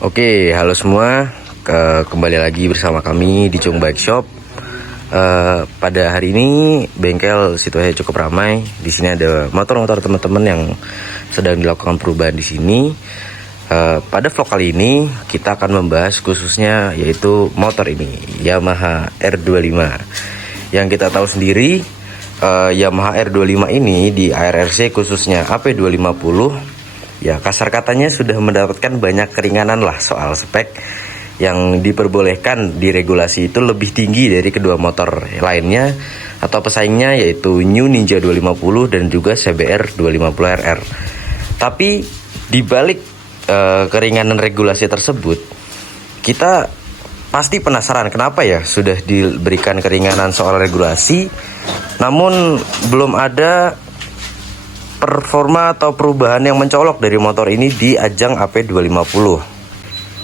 Oke, halo semua. Kembali lagi bersama kami di Cung Bike Shop. Pada hari ini bengkel situasinya cukup ramai. Di sini ada motor-motor teman-teman yang sedang dilakukan perubahan di sini. Pada vlog kali ini kita akan membahas khususnya yaitu motor ini, Yamaha R25. Yang kita tahu sendiri, Yamaha R25 ini di ARRC khususnya AP250 ya, kasar katanya sudah mendapatkan banyak keringanan lah soal spek. Yang diperbolehkan di regulasi itu lebih tinggi dari kedua motor lainnya atau pesaingnya, yaitu New Ninja 250 dan juga CBR 250RR. Tapi dibalik keringanan regulasi tersebut, kita pasti penasaran kenapa ya sudah diberikan keringanan soal regulasi, namun belum ada performa atau perubahan yang mencolok dari motor ini di ajang AP250.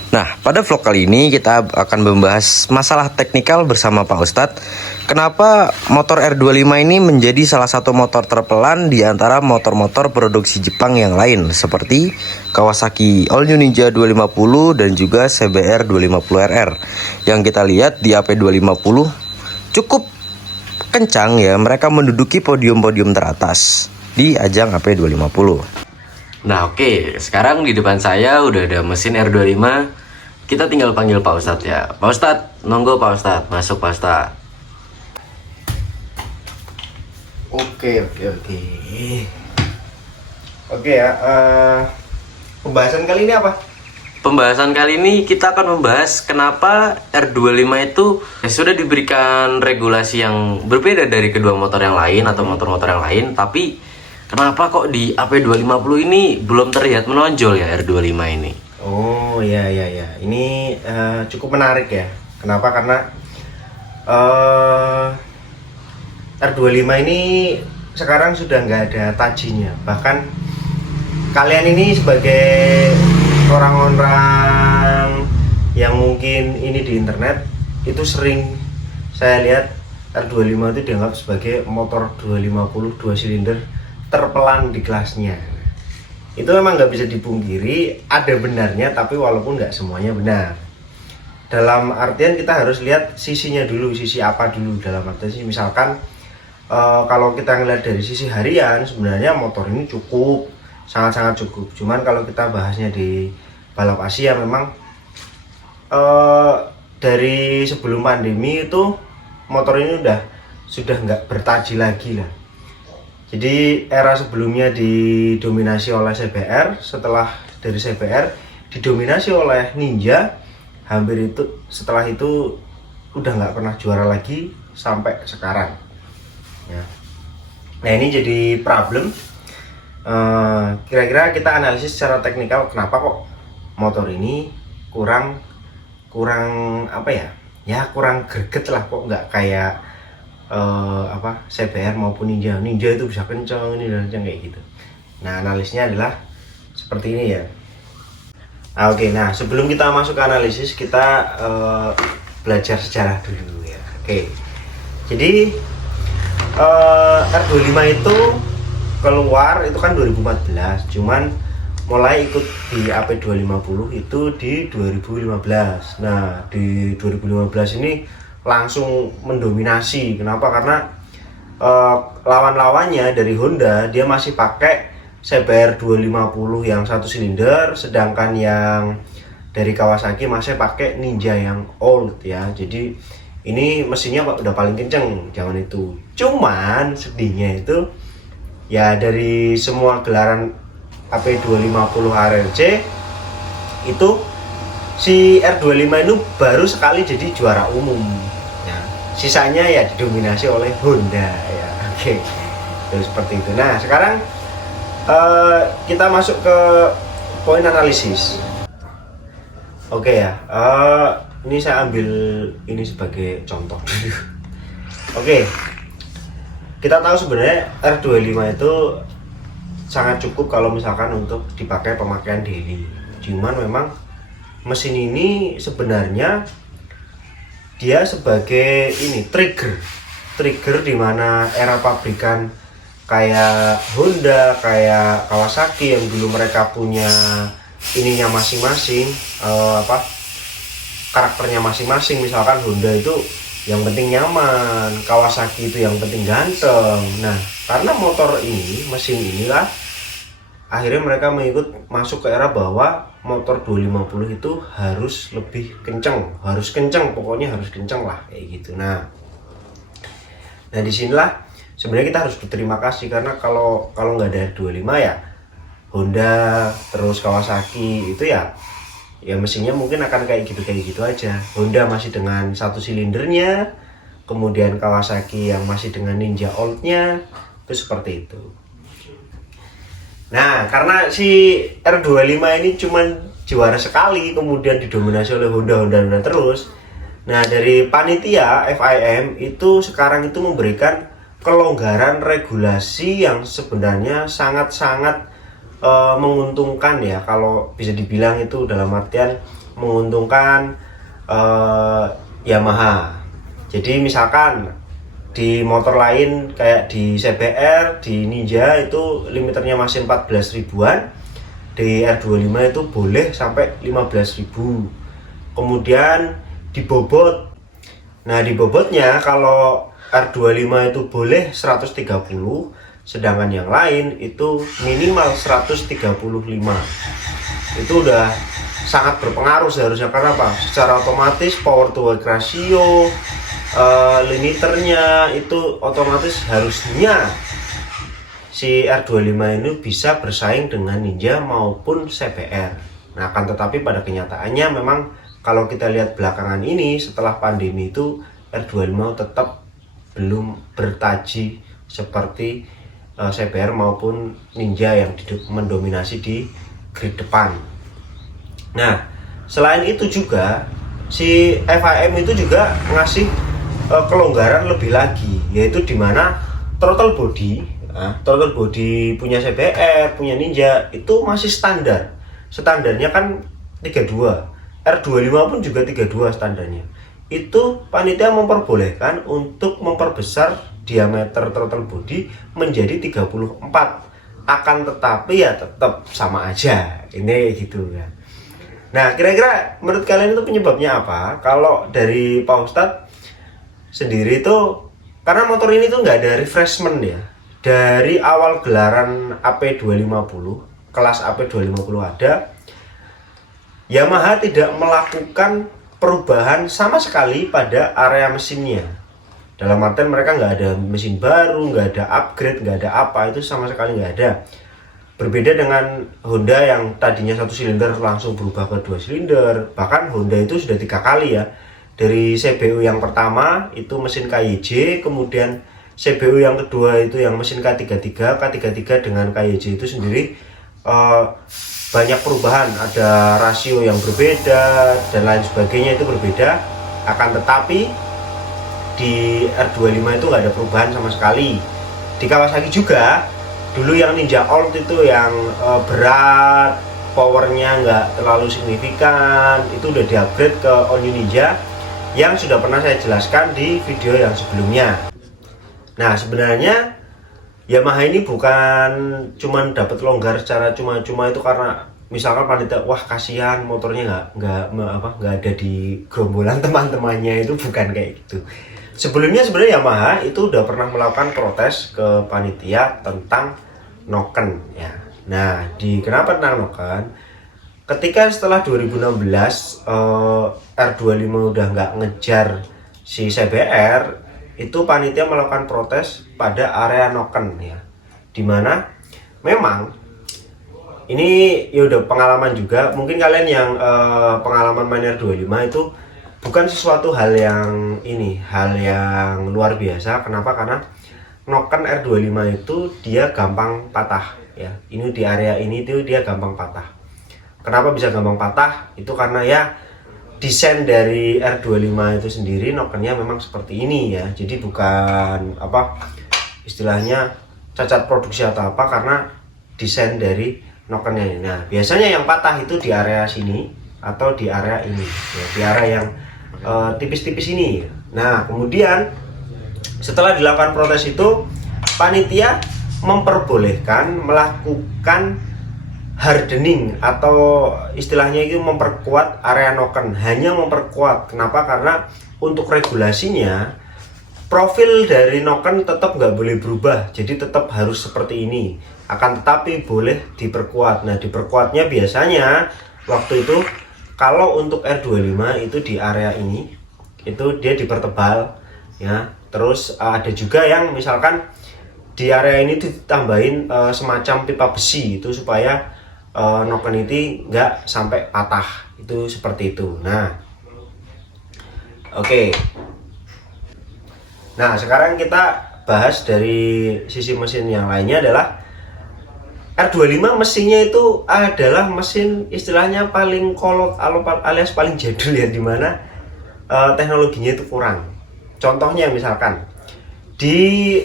Nah, pada vlog kali ini kita akan membahas masalah teknikal bersama Pak Ustadz. Kenapa motor R25 ini menjadi salah satu motor terpelan di antara motor-motor produksi Jepang yang lain seperti Kawasaki All New Ninja 250 dan juga CBR 250RR. Yang kita lihat di AP250 cukup kencang ya, mereka menduduki podium-podium teratas di ajang AP250. Nah oke, sekarang di depan saya udah ada mesin R25. Kita tinggal panggil Pak Ustadz ya. Pak Ustadz, nonggo Pak Ustadz, masuk Pak Ustadz. Oke. Oke ya, pembahasan kali ini apa? Pembahasan kali ini kita akan membahas kenapa R25 itu sudah diberikan regulasi yang berbeda dari kedua motor yang lain atau motor-motor yang lain, tapi kenapa kok di AP250 ini belum terlihat menonjol ya R25 ini? Oh ya, ini cukup menarik ya. Kenapa? Karena R25 ini sekarang sudah nggak ada tajinya. Bahkan kalian ini sebagai orang-orang yang mungkin ini di internet itu sering saya lihat R25 itu dianggap sebagai motor 250 2 silinder terpelan di kelasnya. Itu memang nggak bisa dipungkiri, ada benarnya, tapi walaupun nggak semuanya benar. Dalam artian kita harus lihat sisinya dulu, sisi apa dulu. Dalam artian misalkan kalau kita ngeliat dari sisi harian, sebenarnya motor ini cukup, sangat-sangat cukup. Cuman kalau kita bahasnya di balap Asia, memang dari sebelum pandemi itu motor ini sudah nggak bertaji lagi lah. Jadi era sebelumnya didominasi oleh CBR, setelah dari CBR didominasi oleh Ninja, hampir itu setelah itu udah nggak pernah juara lagi sampai sekarang. Ya. Nah ini jadi problem. Kira-kira kita analisis secara teknikal kenapa kok motor ini kurang apa ya? Ya kurang greget lah, kok nggak kayak CBR maupun Ninja itu bisa kencang ini dan kayak gitu. Nah analisnya adalah seperti ini ya. Oke, nah sebelum kita masuk ke analisis kita belajar sejarah dulu ya. Oke, jadi R25 itu keluar itu kan 2014, cuman mulai ikut di AP250 itu di 2015. Nah di 2015 ini langsung mendominasi. Kenapa? Karena lawan-lawannya dari Honda dia masih pakai CBR 250 yang 1 silinder, sedangkan yang dari Kawasaki masih pakai Ninja yang old ya. Jadi ini mesinnya udah paling kenceng zaman itu. Cuman sedihnya itu ya dari semua gelaran AP250 ARRC itu si R25 itu baru sekali jadi juara umum. Sisanya ya didominasi oleh Honda ya. Oke, jadi seperti itu. Nah sekarang kita masuk ke poin analisis. Oke ya, ini saya ambil ini sebagai contoh. Oke, kita tahu sebenarnya R25 itu sangat cukup kalau misalkan untuk dipakai pemakaian daily. Cuman memang mesin ini sebenarnya dia sebagai ini trigger di mana era pabrikan kayak Honda, kayak Kawasaki yang dulu mereka punya ininya masing-masing, karakternya masing-masing. Misalkan Honda itu yang penting nyaman, Kawasaki itu yang penting ganteng. Nah, karena motor ini, mesin inilah akhirnya mereka masuk ke era bahwa motor 250 itu harus lebih kenceng, pokoknya harus kenceng lah kayak gitu. Nah disinilah sebenarnya kita harus berterima kasih, karena kalau nggak ada 25 ya Honda terus Kawasaki itu ya mesinnya mungkin akan kayak gitu aja. Honda masih dengan 1 silindernya, kemudian Kawasaki yang masih dengan Ninja Old-nya, itu seperti itu. Nah, karena si R25 ini cuman juara sekali, kemudian didominasi oleh Honda terus. Nah, dari panitia FIM itu sekarang itu memberikan kelonggaran regulasi yang sebenarnya sangat-sangat menguntungkan ya, kalau bisa dibilang itu dalam artian menguntungkan Yamaha. Jadi misalkan di motor lain kayak di CBR, di Ninja itu limiternya masih 14 ribuan, di R25 itu boleh sampai 15 ribu. Kemudian di bobot, nah di bobotnya kalau R25 itu boleh 130, sedangkan yang lain itu minimal 135. Itu udah sangat berpengaruh seharusnya, karena apa? Secara otomatis power to weight ratio, limiternya itu otomatis harusnya si R25 ini bisa bersaing dengan Ninja maupun CBR. Nah, akan tetapi pada kenyataannya memang kalau kita lihat belakangan ini setelah pandemi itu R25 tetap belum bertaji seperti CBR maupun Ninja yang mendominasi di grid depan. Nah, selain itu juga si FIM itu juga ngasih kelonggaran lebih lagi, yaitu dimana throttle body punya CBR, punya Ninja itu masih standarnya kan 32, R25 pun juga 32 standarnya. Itu panitia memperbolehkan untuk memperbesar diameter throttle body menjadi 34, akan tetapi ya tetap sama aja ini gitu ya. Nah, kira-kira menurut kalian itu penyebabnya apa? Kalau dari Pak Ustadz sendiri itu karena motor ini tuh nggak ada refreshment ya. Dari awal gelaran AP250, kelas AP250 ada, Yamaha tidak melakukan perubahan sama sekali pada area mesinnya. Dalam artian mereka nggak ada mesin baru, nggak ada upgrade, nggak ada apa, itu sama sekali nggak ada. Berbeda dengan Honda yang tadinya 1 silinder langsung berubah ke 2 silinder. Bahkan Honda itu sudah 3 kali ya. Dari CBU yang pertama itu mesin KYJ, kemudian CBU yang kedua itu yang mesin K33 dengan KYJ itu sendiri banyak perubahan, ada rasio yang berbeda dan lain sebagainya, itu berbeda. Akan tetapi di R25 itu nggak ada perubahan sama sekali. Di Kawasaki juga dulu yang Ninja Old itu yang berat, powernya nggak terlalu signifikan, itu udah di-upgrade ke All New Ninja yang sudah pernah saya jelaskan di video yang sebelumnya. Nah, sebenarnya Yamaha ini bukan cuman dapat longgar secara cuma-cuma itu karena misalkan panitia wah kasihan motornya nggak ada di gerombolan teman-temannya, itu bukan kayak gitu. Sebelumnya sebenarnya Yamaha itu udah pernah melakukan protes ke panitia tentang noken ya. Nah, kenapa tentang noken? Ketika setelah 2016 R25 udah nggak ngejar si CBR, itu panitia melakukan protes pada area noken ya. Dimana memang ini ya udah pengalaman juga. Mungkin kalian yang pengalaman main R25 itu bukan sesuatu hal yang luar biasa. Kenapa? Karena noken R25 itu dia gampang patah ya. Ini di area ini tuh dia gampang patah. Kenapa bisa gampang patah? Itu karena ya desain dari R25 itu sendiri nokennya memang seperti ini ya. Jadi bukan istilahnya cacat produksi atau apa, karena desain dari nokennya ini. Nah, biasanya yang patah itu di area sini atau di area ini ya, di area yang tipis-tipis ini. Nah, kemudian setelah dilakukan protes itu panitia memperbolehkan melakukan hardening atau istilahnya itu memperkuat area noken, hanya memperkuat. Kenapa? Karena untuk regulasinya profil dari noken tetap nggak boleh berubah, jadi tetap harus seperti ini. Akan tetapi boleh diperkuat. Nah, diperkuatnya biasanya waktu itu kalau untuk R25 itu di area ini itu dia dipertebal ya. Terus ada juga yang misalkan di area ini ditambahin semacam pipa besi itu supaya noken ini nggak sampai patah, itu seperti itu. Nah, oke. Nah, sekarang kita bahas dari sisi mesin yang lainnya adalah R25 mesinnya itu adalah mesin istilahnya paling kolot alias paling jadul ya, dimana teknologinya itu kurang. Contohnya misalkan di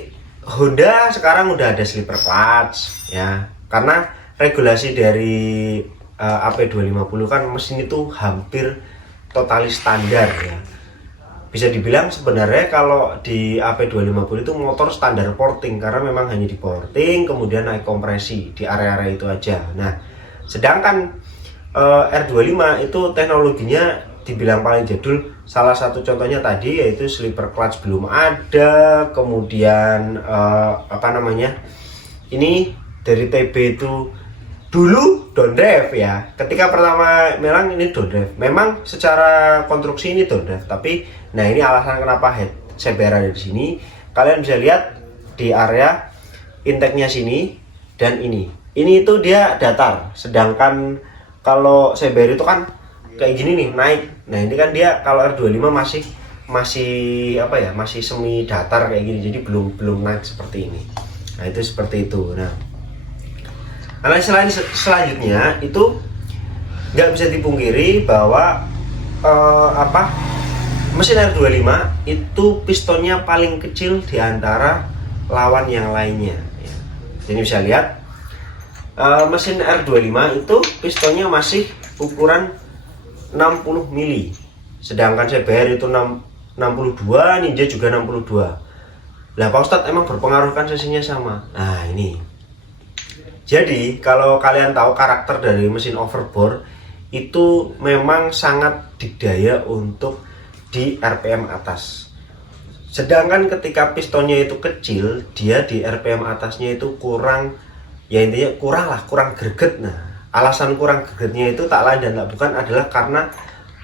Honda sekarang udah ada slipper clutch ya, karena regulasi dari AP250 kan mesin itu hampir totalis standar ya. Bisa dibilang sebenarnya kalau di AP250 itu motor standar porting, karena memang hanya di porting kemudian naik kompresi di area-area itu aja. Nah, sedangkan R25 itu teknologinya dibilang paling jadul. Salah satu contohnya tadi yaitu slipper clutch belum ada, kemudian ini dari TB itu dulu down drive ya. Ketika pertama melang ini down drive. Memang secara konstruksi ini down drive, tapi nah ini alasan kenapa head CBR ada di sini. Kalian bisa lihat di area intake-nya sini dan ini. Ini itu dia datar. Sedangkan kalau CBR itu kan kayak gini nih, naik. Nah, ini kan dia kalau R25 masih apa ya? Masih semi datar kayak gini. Jadi belum naik seperti ini. Nah, itu seperti itu. Nah, selanjutnya itu nggak bisa dipungkiri bahwa mesin R25 itu pistonnya paling kecil di antara lawan yang lainnya ya. Jadi bisa lihat mesin R25 itu pistonnya masih ukuran 60 mili, sedangkan CBR itu 62, Ninja juga 62. Lah Pak Ustadz, emang berpengaruh kan sesinya sama? Nah, ini. Jadi kalau kalian tahu karakter dari mesin overbore itu memang sangat didaya untuk di RPM atas. Sedangkan ketika pistonnya itu kecil, dia di RPM atasnya itu kurang, ya intinya kurang greget. Nah, alasan kurang gregetnya itu tak lain dan tak bukan adalah karena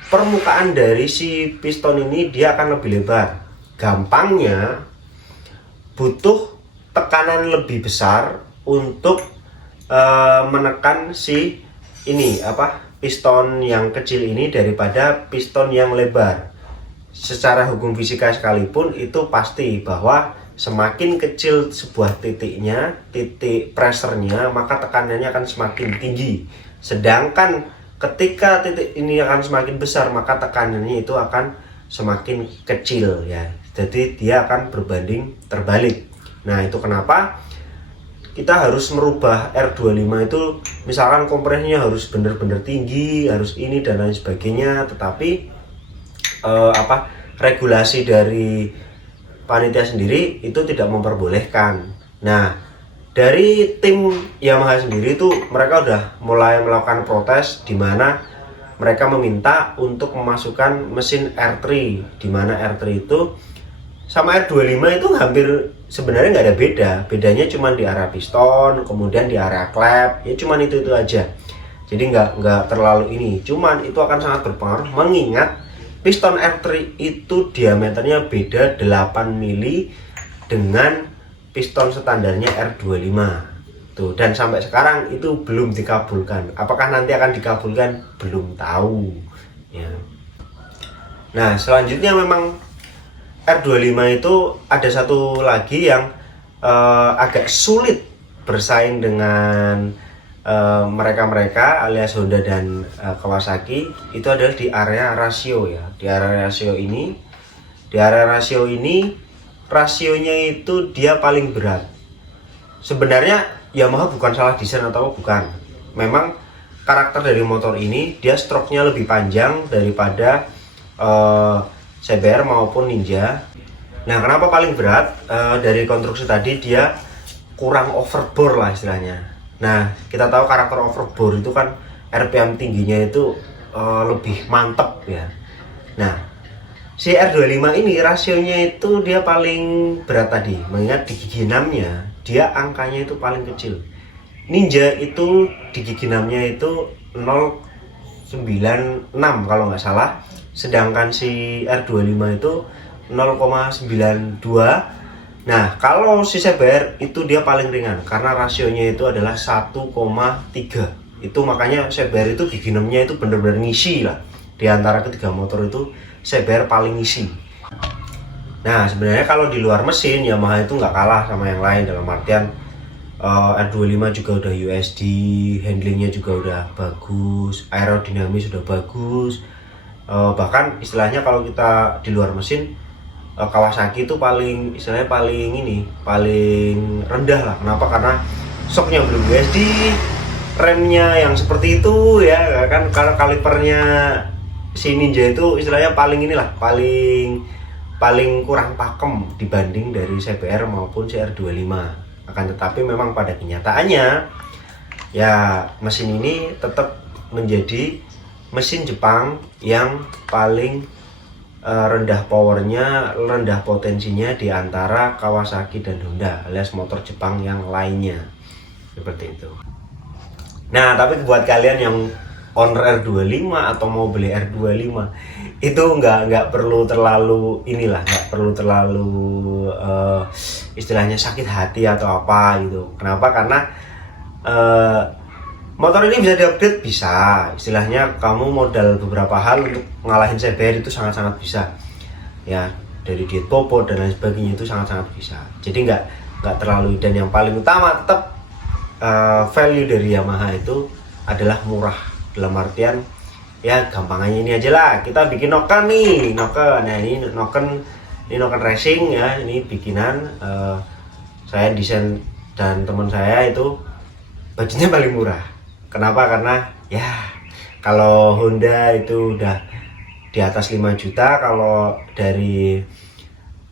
permukaan dari si piston ini dia akan lebih lebar. Gampangnya butuh tekanan lebih besar untuk menekan si ini piston yang kecil ini daripada piston yang lebar. Secara hukum fisika sekalipun itu pasti bahwa semakin kecil sebuah titiknya, titik pressernya, maka tekanannya akan semakin tinggi. Sedangkan ketika titik ini akan semakin besar, maka tekanannya itu akan semakin kecil ya. Jadi dia akan berbanding terbalik. Nah, itu kenapa kita harus merubah R25 itu, misalkan kompresnya harus benar-benar tinggi, harus ini dan lain sebagainya, tetapi regulasi dari panitia sendiri itu tidak memperbolehkan. Nah, dari tim Yamaha sendiri itu mereka udah mulai melakukan protes, di mana mereka meminta untuk memasukkan mesin R3, di mana R3 itu sama R25 itu hampir sebenarnya nggak ada bedanya cuma di area piston, kemudian di area klep, ya cuman itu aja. Jadi nggak terlalu ini, cuman itu akan sangat berpengaruh mengingat piston R3 itu diameternya beda 8 mili dengan piston standarnya R25 tuh, dan sampai sekarang itu belum dikabulkan. Apakah nanti akan dikabulkan? Belum tahu ya. Nah, selanjutnya memang R25 itu ada satu lagi yang agak sulit bersaing dengan mereka alias Honda dan Kawasaki. Itu adalah di area rasio ya. Di area rasio ini rasionya itu dia paling berat. Sebenarnya Yamaha bukan salah desain atau bukan. Memang karakter dari motor ini dia stroke-nya lebih panjang daripada CBR maupun Ninja. Nah, kenapa paling berat? Dari konstruksi tadi dia kurang overbore lah istilahnya. Nah, kita tahu karakter overbore itu kan RPM tingginya itu lebih mantep ya. Nah, si R25 ini rasionya itu dia paling berat tadi. Mengingat di gigi 6-nya dia angkanya itu paling kecil. Ninja itu di gigi 6-nya itu 0,96 kalau nggak salah. Sedangkan si R25 itu 0,92. Nah, kalau si CBR itu dia paling ringan karena rasionya itu adalah 1,3. Itu makanya CBR itu gigi 6-nya itu benar-benar ngisi lah. Di antara ketiga motor itu CBR paling ngisi. Nah, sebenarnya kalau di luar mesin Yamaha itu nggak kalah sama yang lain, dalam artian R25 juga udah USD, handlingnya juga udah bagus, aerodinamis sudah bagus. Bahkan istilahnya kalau kita di luar mesin, Kawasaki itu paling istilahnya paling rendah lah. Kenapa? Karena shocknya belum USD, remnya yang seperti itu ya kan, karena kalipernya si Ninja itu istilahnya paling kurang pakem dibanding dari CBR maupun CR25. Akan tetapi memang pada kenyataannya ya mesin ini tetap menjadi mesin Jepang yang paling rendah powernya, rendah potensinya di antara Kawasaki dan Honda alias motor Jepang yang lainnya, seperti itu. Nah, tapi buat kalian yang owner R25 atau mau beli R25 itu nggak perlu terlalu nggak perlu terlalu istilahnya sakit hati atau apa gitu. Kenapa? Karena motor ini bisa diupdate, bisa. Istilahnya kamu modal beberapa hal untuk ngalahin CBR itu sangat-sangat bisa. Ya, dari diet popot dan lain sebagainya itu sangat-sangat bisa. Jadi nggak terlalu, dan yang paling utama tetap value dari Yamaha itu adalah murah. Dalam artian ya gampangannya ini aja lah. Kita bikin Noken nih, Noken. Nah, ini Noken Racing ya, ini bikinan saya desain dan teman saya itu budgetnya paling murah. Kenapa? Karena ya kalau Honda itu udah di atas 5 juta, kalau dari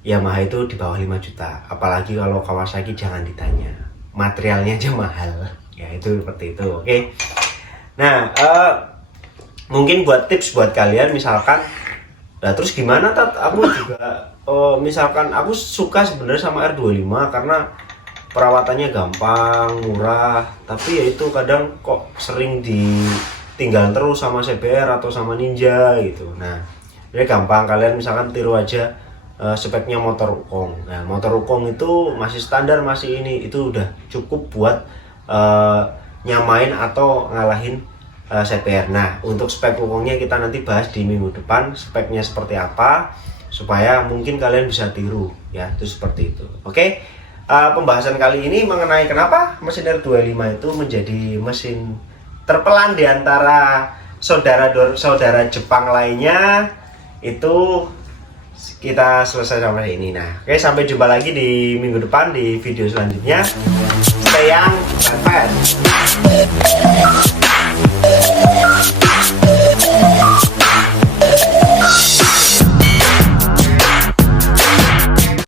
Yamaha itu di bawah 5 juta. Apalagi kalau Kawasaki jangan ditanya, materialnya aja mahal. Ya itu seperti itu. Oke. Nah, mungkin buat tips buat kalian misalkan, nah terus gimana Tat? Aku juga misalkan aku suka sebenarnya sama R25 karena perawatannya gampang, murah, tapi ya itu kadang kok sering ditinggal terus sama CBR atau sama Ninja gitu. Nah, ini gampang, kalian misalkan tiru aja speknya motor Wukong. Nah, motor Wukong itu masih standar, masih ini, itu udah cukup buat nyamain atau ngalahin CBR. Nah, untuk spek Wukongnya kita nanti bahas di minggu depan, speknya seperti apa, supaya mungkin kalian bisa tiru ya, itu seperti itu. Oke. Pembahasan kali ini mengenai kenapa mesin R25 itu menjadi mesin terpelan di antara saudara Jepang lainnya, itu kita selesai sampai ini. Nah, oke, sampai jumpa lagi di minggu depan di video selanjutnya. Stay young and fast.